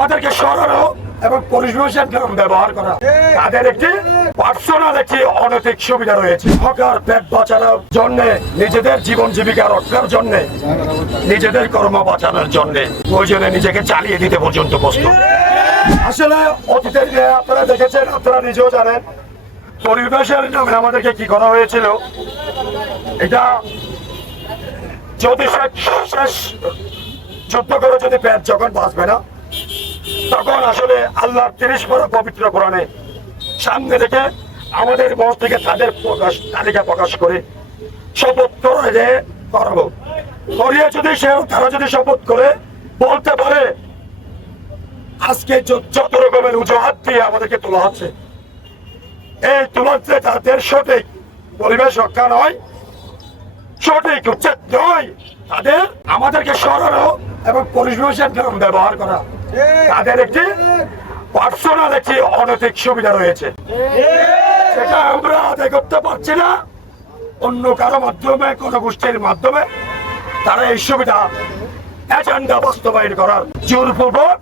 আমাদেরকে সরানো এবং পরিবেশের নাম ব্যবহার করা তাদের একটি পার্সোনাল একটি অনৈতিক সুবিধা রয়েছে। হকার পেট বাঁচানোর জন্য নিজেদের জীবন জীবিকা রক্ষার জন্য নিজেদের কর্ম বাঁচানোর জন্য প্রয়োজনে নিজেকে চালিয়ে দিতে পর্যন্ত প্রস্তুত। আসলে অতীতের যে আপনারা দেখেছেন আপনারা নিজেও জানেন পরিবেশের নামে আমাদেরকে কি করা হয়েছিল? এটা যদি শেষ- শেষ যুদ্ধ করে যদি পেট যখন বাঁচবে না তখন আসলে আল্লাহ তিরিশ বড় পবিত্র কোরআনে সামনে রেখে আমাদের মন থেকে তাদের প্রকাশ, তালিকা প্রকাশ করে শপথ করে যে করাবো। করিয়ে যদি সে, তারা যদি শপথ করে, বলতে পারে, আজকে যত রকমের অজুহাত দিয়ে আমাদেরকে তোলা হচ্ছে। এই তুলতে তাদের সঠিক পরিবেশ রক্ষা নয়, সঠিক উচ্ছেদ নয়, তাদের আমাদেরকে সরানো এবং পরিবেশের ব্যবহার করা। তাদের একটি পার্সোনাল একটি অনৈতিক সুবিধা রয়েছে। সেটা আমরা আদায় করতে পারছি না। অন্য কারও মাধ্যমে, কোন গোষ্ঠীর মাধ্যমে তারা এই সুবিধা এজেন্ডা বাস্তবায়ন করার জোরপূর্বক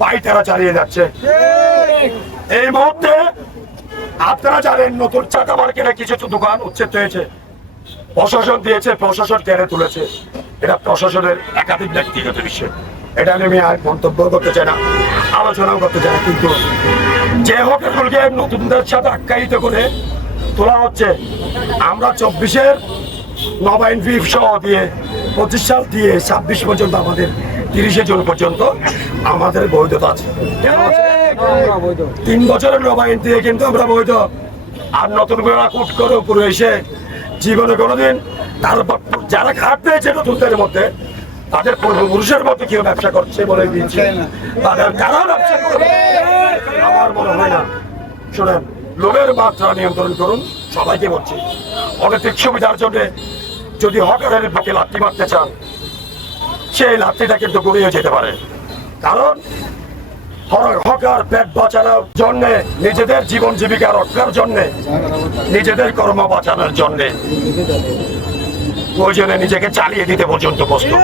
পাইতারা চালিয়ে যাচ্ছে। এই মুহূর্তে আপনারা জানেন, নতুন চাকা মার্কেটে কিছু দোকান উচ্ছেদ হয়েছে। প্রশাসন দিয়েছে, প্রশাসন টেনে তুলেছে। এটা প্রশাসনের একাধিক ব্যক্তিগত বিষয়। এটা নিয়ে আমি আর মন্তব্য করতে চাই না, আলোচনাও করতে চাই না, কিন্তু যে হোটেলগুলোকে নতুনদের সাথে আখ্যায়িত করে তোলা হচ্ছে। আমরা চব্বিশের নবায়ন ফি সহ দিয়ে পঁচিশ সাল দিয়ে ছাব্বিশ পর্যন্ত আমাদের তিরিশে জুন পর্যন্ত আমাদের বৈধতা আছে। তিন বছরের নবায়ন দিয়ে কিন্তু আমরা বৈধ। আর নতুন করে কুট করে উপরে এসে জীবনে কোনোদিন তার বা- যারা খাট পেয়েছে নতুনদের মধ্যে তাদের পূর্বপুরুষের মতো কেউ ব্যবসা করছে বলে দিয়েছে। তাদের তারা ব্যবসা করবে আমার মনে হয় না। শোনেন লোভের মাত্রা নিয়ন্ত্রণ করুন সবাইকে বলছি। অনৈতিক সুবিধার জন্য যদি হকারের বুকে লাথি মারতে চান সেই লাথিটা কিন্তু গড়িয়ে যেতে পারে। কারণ হকার পেট বাঁচানোর জন্য নিজেদের জীবন জীবিকা রক্ষার জন্য নিজেদের কর্ম বাঁচানোর জন্য। প্রয়োজনে নিজেকে চালিয়ে দিতে পর্যন্ত প্রস্তুত।